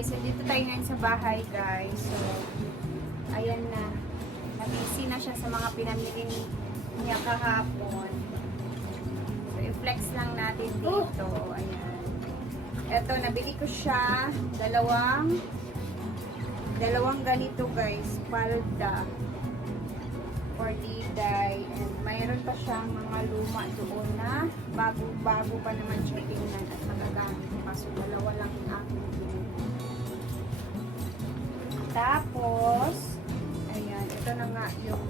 So, dito tayo ngayon sa bahay, guys. So, ayan na. Nag-easy na siya sa mga pinamili niya kahapon. So, i-flex lang natin dito. Ayan. Eto, nabili ko siya. Dalawang ganito, guys. Palda. For Diday. And mayroon pa siyang mga luma doon na bago pa naman siya tingnan at magagamit. So, dalawa lang yung aking binili. Tapos, ayan, ito na nga yung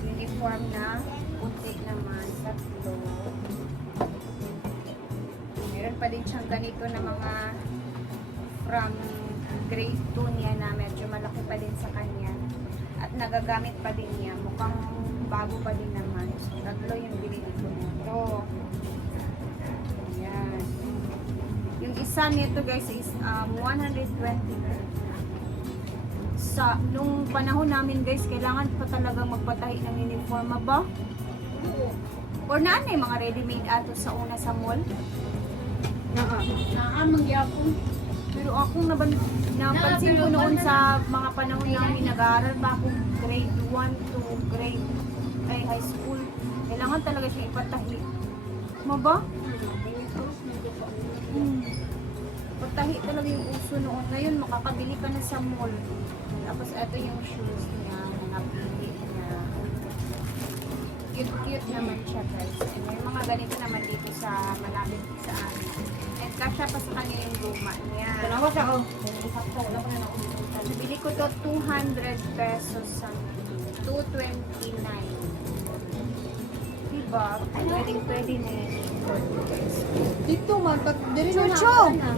uniform na puti naman, tatlo. Meron pa din siyang ganito na mga from grade 2 niya na medyo malaki pa din sa kanya. At nagagamit pa din niya. Mukhang bago pa din naman. So, tatlo yung binili ko nito. Ayan. Yung isa nito guys is 120. Nung panahon namin guys, kailangan pa talagang magpatahi ng uniform ba? Or naan na yung mga ready-made ato sa una sa mall? Nagyapon. Pero akong napansin ko noon sa mga panahon namin, nag-aaral pa akong grade 1 to grade high school. Kailangan talaga siya ipatahi. Ba? Patahi talaga yung uso noon. Ngayon, makakabili ka na sa mall. Tapos, ito yung shoes niya, mga pili niya. Cute naman siya, guys. And may mga ganito naman dito sa malapit sa amin. And kasya pa sa kanya yung luma niya. Dalawa siya, oh. Nabili ko to 200 pesos sa 229. Diba? Pwede na yun. Dito man, pag diri na Chucho! na.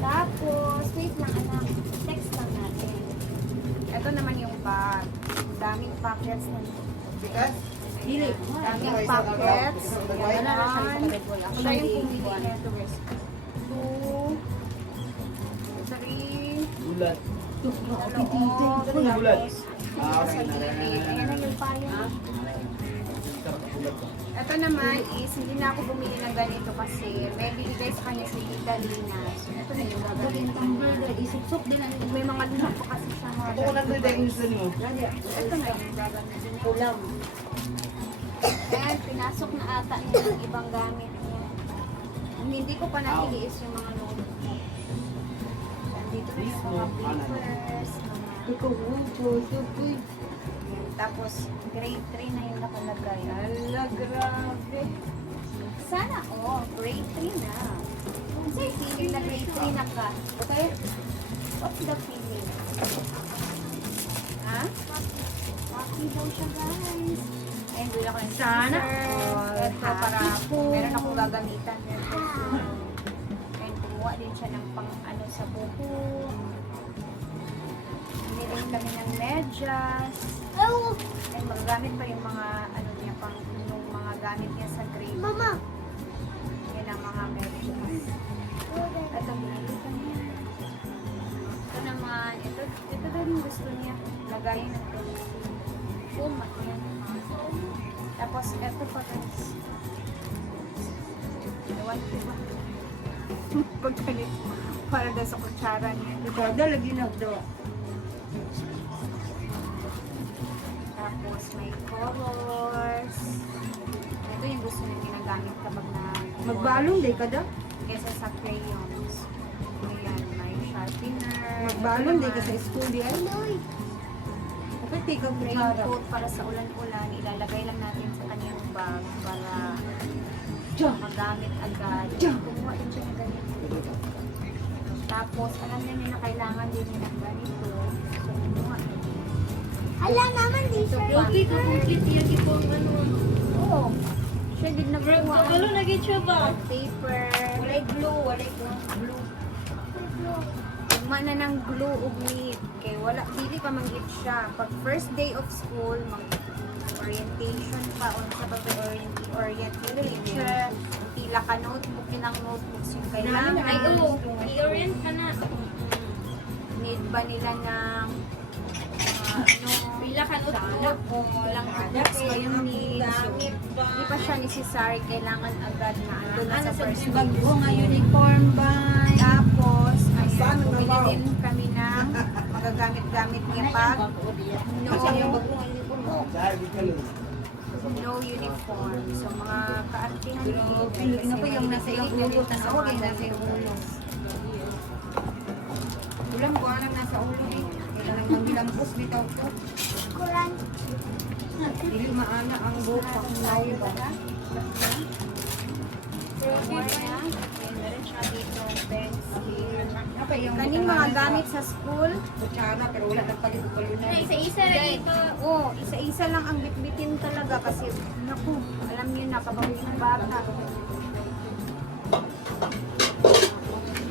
Tapos, wait lang anak. Text lang natin. Ito naman yung bag. Daming pockets na Bigas? Dili. daming pockets. Yan. Siya yung pumili na ito guys. 2 3 Bulat. Loob. Bulat. Sa gilid. Ayan na yung payang. Ito naman is, hindi na ako bumili ng ganito kasi may binigay sa kanya si Tita Lina. So, ito na yung gagawin. Isip-sup din ang May mga luna pa kasi sa mga Ako lang na yung gusto niyo. Ito na yung gagawin. ulam. And pinasok na ata niya yung ibang gamit niya. Ang hindi ko pa natiliis yung mga notebook. Andito na yung mga papers, mga... Tapos, grade 3 na yung nakalagay. Ala, grabe. Sana, grade 3 na. Kung sa'yo feeling na grade 3 na ka, okay? What's the feeling? Ha? Happy daw siya, guys. Ayun, bila ko yung Sana scissors. all Ito, para happy po. meron akong gagamitan. Ayun, kumuha din siya ng pang-ano sa buko. Bumili kami ng medyas. Ay, magagamit pa yung mga ano niya pang yung mga gamit niya sa grade. Mama! Yan ang mga medyas. Ito, binili ko niya. Ito naman, ito daw yung gusto niya. Lagayin ng pencil. Fumat yan. Tapos, ito pa guys. Ewan ko ba? Pagkalit. Para daw sa kutsara niya. Kada lagi nagdawa. Tapos may colors. Ito yung gusto niya ginagamit kapag na Magbalong day kada? kesa sa crayons. Ayan, may sharpener. Magbalong day ka sa Ito school di ay loy. Dapat ikaw naman, kutsara. raincoat para sa ulan-ulan. Ilalagay lang natin sa kanyang bag para Diyan. magamit agad. Diyan. Kumuha din siya ng ganito. Tapos, alam niya na kailangan din niya ng ganito. So, kumuha din. Ala naman di Ito pa. Okay ka kung kitiyan ko ang ano. Oo. Siya din Grab nagkuha. ka, wala lagi siya ba? Paper. Walay glue. Walay glue. Ugma na ng glue ug meat. Kay wala, dili pa manggit siya. Pag first day of school, orientation pa, unsa ba ba orientation, pila ka notebook, ilang notebooks yung kailangan. Ay, oo. I-orient ka na. Need ba nila ng Pila ka notebook, walang books pa yung needs. Hindi pa siya necessary, kailangan agad na ando na sa first week. Bago nga uniform ba? Tapos, ayan, bumili din kami ng magagamit-gamit niya pag no uniform. So, mga kaartihan Ano pa yung nasa iyong ulo? Tanawa kayo nasa iyong ulo. Ulam ko, anong nasa ulo eh. Kailangan ng bilampos bitaw ko. Kuran. Hindi maana ang buhok pang layo ba? Meron siya dito, pencil. Apa yung Kaning mga gamit sa school. kutsara pero wala nang palit-palit na. Isa-isa na ito. Oo, isa-isa lang ang bitbitin talaga kasi, naku, alam niyo na, kapag yung bata.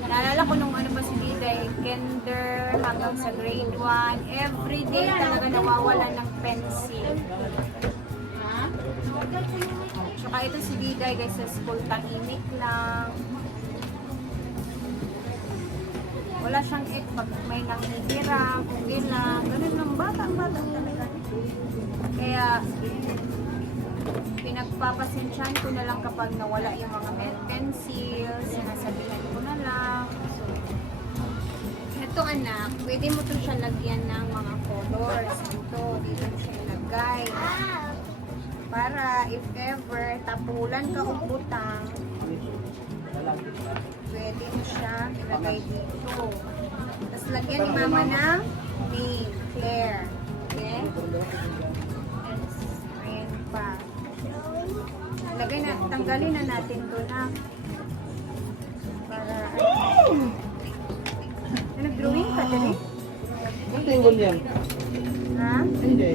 Naalala ko nung ano ba si Diday, kinder hanggang sa grade 1, everyday talaga nawawalan ng pencil. Tsaka ito si Diday guys sa school, tahimik lang. Wala siyang pag may nangihiram, okay lang. Ganun lang, bata-bata talaga. Kaya, pinagpapasensyahan ko na lang kapag nawala yung mga pencils, sinasabihan ko na lang. So, ito anak, pwede mo to siya lagyan ng mga colors. Ito, dito mo siya ilagay. Para if ever tapulan ka o butang, pwede mo siya ilagay dito. Tapos lagyan ni mama ng name, Claire. Okay? Tapos, ayan pa. Lagay na, tanggalin na natin to na. Para, nag-drawing ka dali? Hindi ko yan. Ha? Hindi.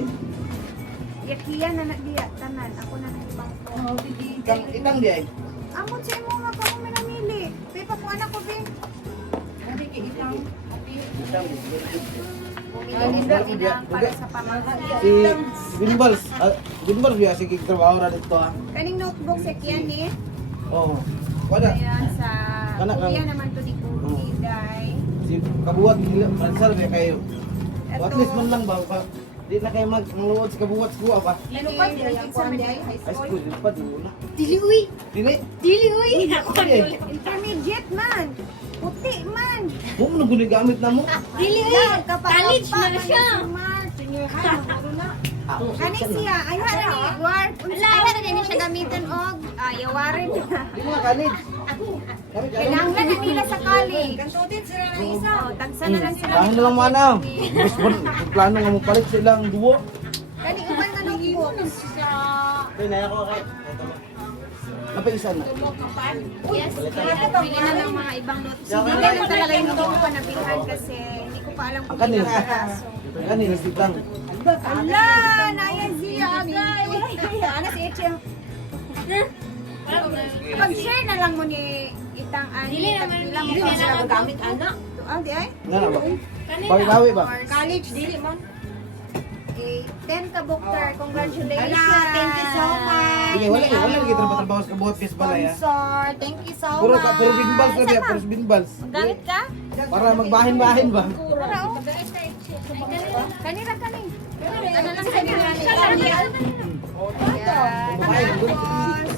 Yakiya na na diya, tanan. Ako na naibang ko. Itang di ay. Amot sa imo nga pa ko minamili. Pipa ko anak ko, Bin. Hindi kay itang. Bumili din natin ng para sa pamangkin. Si Binbals. Binbals biya sige trabaho ra dito ha. Kaning notebook sa kiyan eh. Oo. Wala. Kaya sa Kana ka- kuya naman to ni Kuliday. Si kabuhat answer biya kayo. At Ito, least man lang ba di na kayo magluod sa kabuhat kuha ba. Lupa, yung sa Manila High High School. school di pa di na. Dili, uy! Dili. Dili, uy! Ako Dili. Intermediate man. Puti man. Mo mo guli gamit na mo. Dili, uy! College na siya! Senior high, puro na. Kani siya, ay hara ni Edward. Ay hara ni siya gamitin og yawarin na. Di mo kanid. Kailangan na nila sa college. Kantutin sila ng isa. Oh, tagsa na lang sila. Dahil na lang mana. Gusto mo plano nga mo palit silang duwo. Kani uban na notebook. Kaya na ako kay. Apa isa na? Yes, pili na lang mga ibang notes. Hindi na lang talaga yung hindi ko pa nabilhan kasi hindi ko pa alam kung Kanina. ilang peraso. Kanina siglang. Ala, naya siya agay. Ano si Eche? Pag-share na lang mo ni Itang Ani. Dili naman, Ilang dili mo na siya lang gamit ana. Di ay? Nga na ba? Bawi ba? Or college, dili man. 10 ka Bukter, congratulations. Ala, thank you so much. Sige, wala lagi trabaho sa kabuhat kis pala ya. Sponsor, thank you so Puro much. puro binbals na biya, puro binbals. Gamit ka? Para magbahin-bahin ba? Wala oh. Kanira kani. Ano lang sa nila. Yan. Tapos,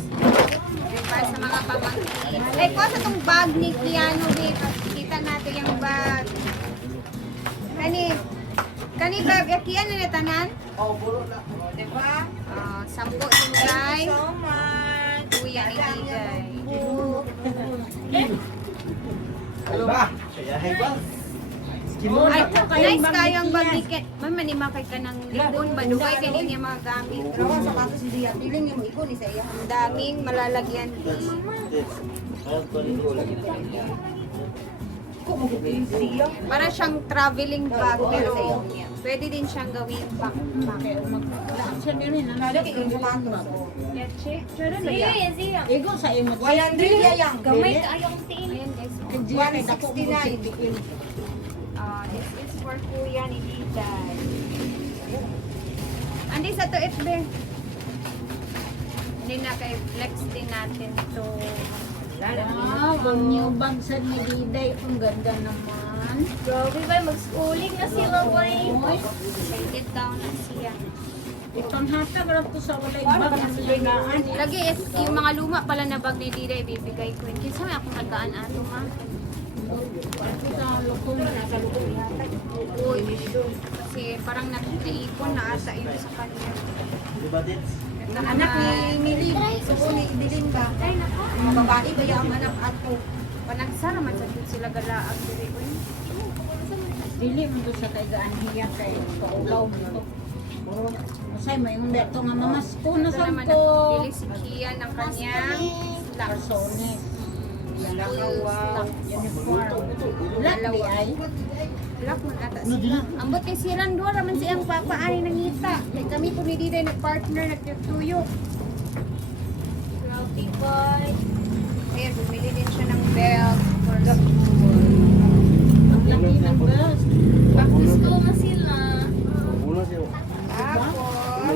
para sa mga pamangkin. Ay, ko sa tong bag ni Keanu dito. Kita natin yung bag. Kani bag, Keanu na tanan? Oh, puro na. Diba? 10 sungay. So much. Kuya ni Digay. Ba? Kaya ba? Ay, nice kayo ang bag ni Ken. Ma'am, manimakay ka ng libon ba? Dugay kay niya mga gamit. Pero sa patos si Dia, piling yung ikon isa iya. Ang daming malalagyan. Ko mo gupin siya. Para siyang traveling bag pero pwede din siyang gawing backpack. Siya din nada kay yung sapatos. Sige, sige. Ego sa imo. 100 yang. Gamay ka ayong tiin. Ayan guys. 169. This is for Kuya ni Diday. Andi sa to FB. Hindi na kay flex din natin to Wow, ang new bag sa ni Diday. Ang ganda naman. Grabe ba, mag-schooling na sila ba eh. Oy, Excited daw na siya. itong hatag lang to sa walay bag na silingaan. Lagi, yung mga luma pala na bag ni Dida, ibibigay ko. Kinsa may akong handaan ato, ma? Sa lukong na sa lukong yata. Uy, kasi parang naipon na ata yun sa kanya. Di ba, Dits? Ito anak ni Mili, so ni Idilin ba? Ay, nako. Mga babae ba yung anak ato? Panagsara man sa sila galaang diri. Uy. Dili mo to sa kaigaan hiya kay kaulaw mo to. Masay mo yung beto nga mamasko na Ito sa naman ko. ang si Kia ng kanyang Persone. school slacks. Uniform. Black di ay. Black man ata sila. Ambot kay si Randora man siyang papaani nangita. Kay kami po ni Diday nag-partner nagtutuyo. Grabe guys. Ayan, bumili din siya ng belt for the Ang laki ng belt. Back to school na sila. Una siya. Tapos,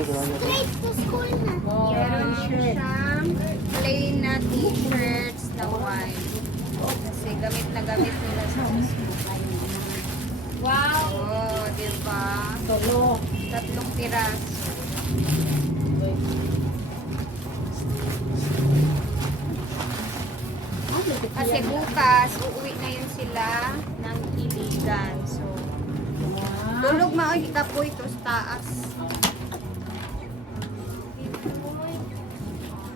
Straight to school na. Oh, meron shirt. siyang plain na t-shirts na white. Kasi gamit na gamit nila sa school. Wow. Oh, diba? Tulo. 3 piraso. Kasi bukas, uuwi na yun sila ng Iligan. So, tulog maoy, ikapoy to sa taas.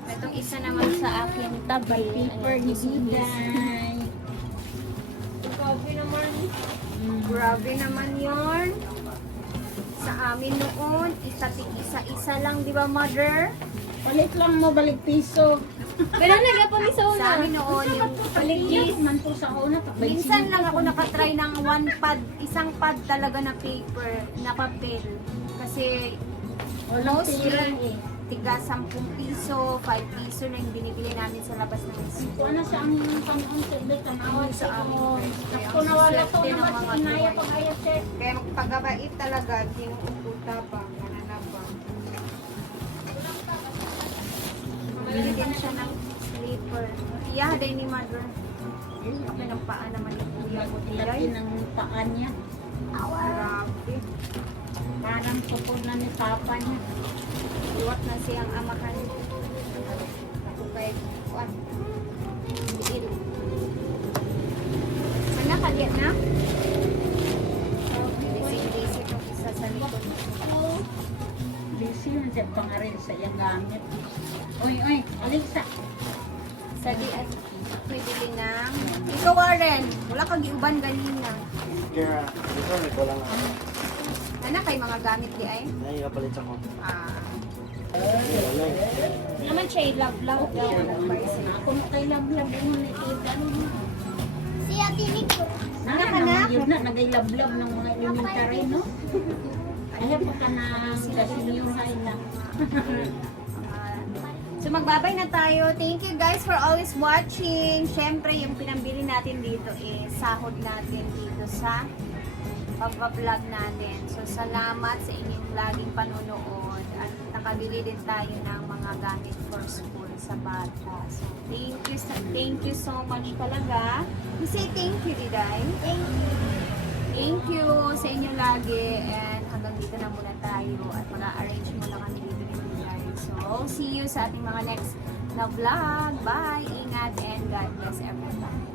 Itong isa naman sa akin, tabay. Paper ni Diday. Grabe naman. Grabe naman yon. Sa amin noon, isa-isa lang, di ba, mother? Palit lang mo balik piso. Pero nagapa mi sa Sa una. amin noon, yung Paligid man po sa una. minsan lang ako nakatry ng one pad, isang pad talaga na paper, na papel. Kasi Walang pira mostly, eh. tiga 10 piso, 5 piso na yung binibili namin sa labas ng school. Ano sa aming kanon sa iba tanawan Sa amin. Ako nawala to Swerte ng naman mga inaya buhay. pag ayat sir. Kaya magpagabait talaga, kinuuputa pa, ganana pa. Bumili din siya ng slipper. Iya, day ni mother. Laki ng paa naman ni Kuya Laki Kutilay. ng paa niya. Grabe. Parang pupod na ni papa niya. Iwat na siyang amahan. Ako kay Kuan. Diil. Anak, kaliat na? Busy-busy itong isa sa likod. Busy na siya pangarin sa iyang gamit. Oy, Alexa. Sa di at pwede din ng... Ikaw, Warren. Wala kang giuban ganina. Kaya, ito, may kulang ako. Anak, kay mga gamit di ay? Nahihikapalit ako. Ah. Naman siya love-love. Ako na kay lablab mo ni tita. Si Ate Nico. Naman yun na, nagay-lablab ng mga elementary, no? Ayaw pa ka na sa senior high na. So magbabay na tayo. Thank you guys for always watching. Syempre, yung pinambili natin dito is sahod natin dito sa pagpa-vlog natin. So salamat sa inyong laging panonood at nakabili din tayo ng mga gamit for school sa bata. So thank you so much talaga. You say thank you, Diday. Thank you. Thank you sa inyo lagi and hanggang dito na muna tayo at mag-arrange muna kami dito ni Diday. So see you sa ating mga next na vlog. Bye! Ingat and God bless everyone.